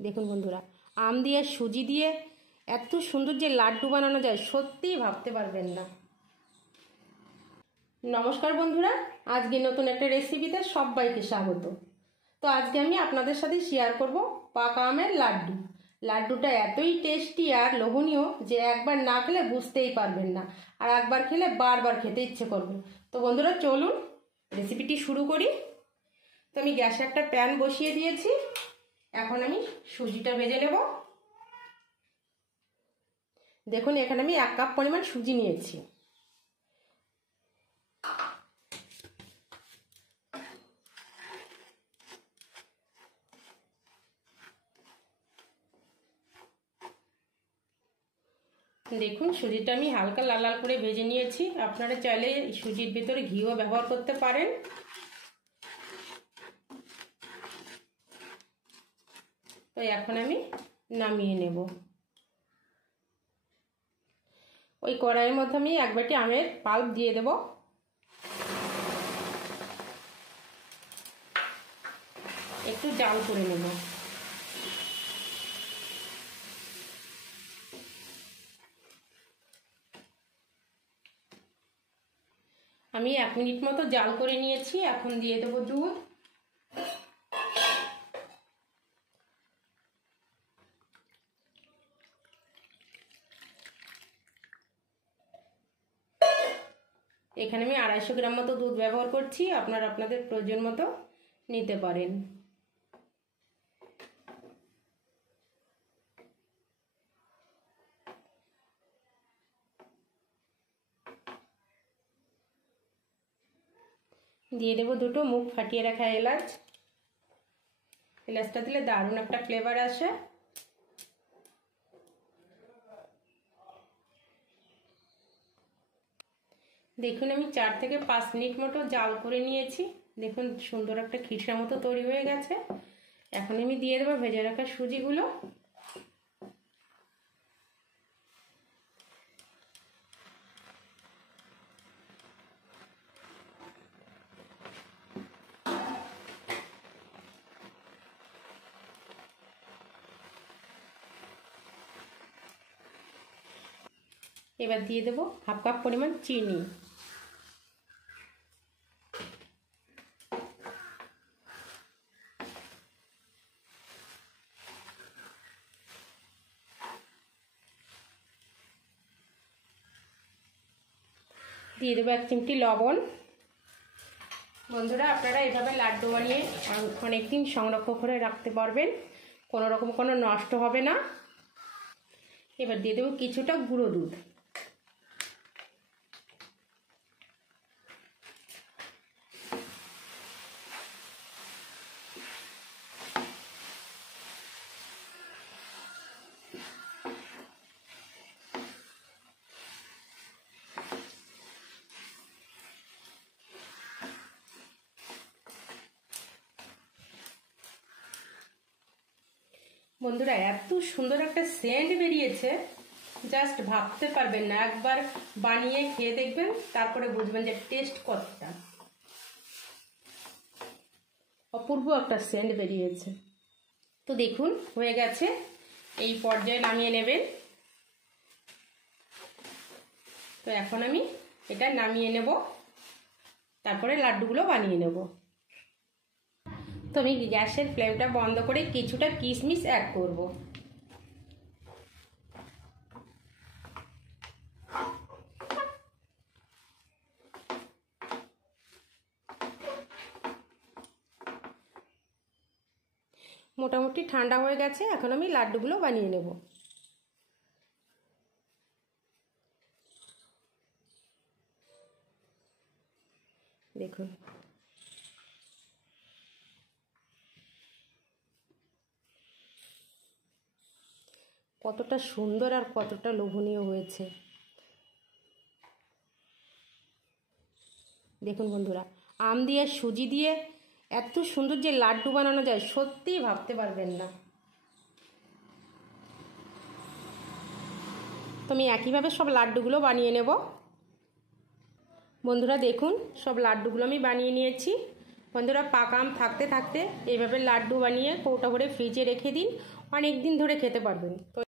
দেখুন বন্ধুরা, আম দিয়ে সুজি দিয়ে এত সুন্দর যে লাড্ডু বানানো যায় সত্যিই ভাবতে পারবেন না। নমস্কার বন্ধুরা, আজকে নতুন একটা রেসিপিতে সবাইকে স্বাগত। তো আজকে আমি আপনাদের সাথে শেয়ার করব পাকা আমের লাড্ডু। লাড্ডুটা এতই টেস্টি আর লোভনীয় যে একবার না খেলে বুঝতেই পারবেন না, আর একবার খেলে বারবার খেতে ইচ্ছে করবে। তো বন্ধুরা চলুন রেসিপিটি শুরু করি। তো আমি গ্যাসে একটা প্যান বসিয়ে দিয়েছি, এখন আমি সুজিটা ভেজে নেব। দেখুন এখানে আমি 1 কাপ পরিমাণ সুজি নিয়েছি। দেখুন সুজিটা আমি হালকা লাল লাল করে ভেজে নিয়েছি। আপনারা চাইলে সুজির ভিতরে ঘিও ব্যবহার করতে পারেন। তো এখন আমি নামিয়ে নেব। ওই কড়াইয়ের মধ্যে আমি 1 বাটি আমের পাল্প দিয়ে দেব। একটু জাল করে নেব। আমি 1 মিনিট মতো জাল করে নিয়েছি। এখন দিয়ে দেব দুধ। এখানে আমি 250 গ্রাম মতো দুধ ব্যবহার করছি, আপনারা আপনাদের প্রয়োজন মতো নিতে পারেন। দিয়ে দেব 2টো মুখ ফাটিয়ে রাখা এলাচ। এলাচটা দিলে দারুণ একটা ফ্লেভার আসে। দেখুন আমি 4 থেকে 5 মিনিট মতো জাল করে নিয়েছি। দেখুন সুন্দর একটা খিরসা মতো তৈরি হয়ে গেছে। এখন আমি দিয়ে দেবো ভেজে রাখা সুজিগুলো। এবার দিয়ে দেবো 1/2 কাপ পরিমাণ চিনি। দিয়ে দেবো 1 চিমটি লবণ। বন্ধুরা আপনারা এভাবে লাড্ডু বানিয়ে অনেকদিন সংরক্ষণ করে রাখতে পারবেন, কোনো রকম কোনো নষ্ট হবে না। এবার দিয়ে দেবো কিছুটা গুঁড়ো দুধ। বন্ধুরা এত সুন্দর একটা সেন্ট বেরিয়েছে, জাস্ট ভাবতে পারবেন না। একবার বানিয়ে খেয়ে দেখবেন, তারপরে বুঝবেন যে টেস্ট কতটা। অপূর্ব একটা সেন্ট বেরিয়েছে। তো দেখুন হয়ে গেছে, এই পর্যায়ে নামিয়ে নেবেন। তো এখন আমি এটা নামিয়ে নেব, তারপরে লাড্ডুগুলো বানিয়ে নেব। তো আমি গ্যাসের ফ্লেমটা বন্ধ করে কিছুটা কিশমিশ অ্যাড করব। মোটামুটি ঠান্ডা হয়ে গেছে, এখন আমি লাড্ডুগুলো বানিয়ে নেব। দেখুন কতটা সুন্দর আর কতটা লোভনীয় হয়েছে। দেখুন বন্ধুরা, আম দিয়ে সুজি দিয়ে এত সুন্দর যে লাড্ডু বানানো যায় সত্যিই ভাবতে পারবেন না। তো আমি একইভাবে সব লাড্ডুগুলো বানিয়ে নেব। বন্ধুরা দেখুন সব লাড্ডুগুলো আমি বানিয়ে নিয়েছি। বন্ধুরা, পাকা আম থাকতে থাকতে এইভাবে লাড্ডু বানিয়ে কৌটো ভরে ফ্রিজে রেখে দিন, অনেক দিন ধরে খেতে পারবেন। তো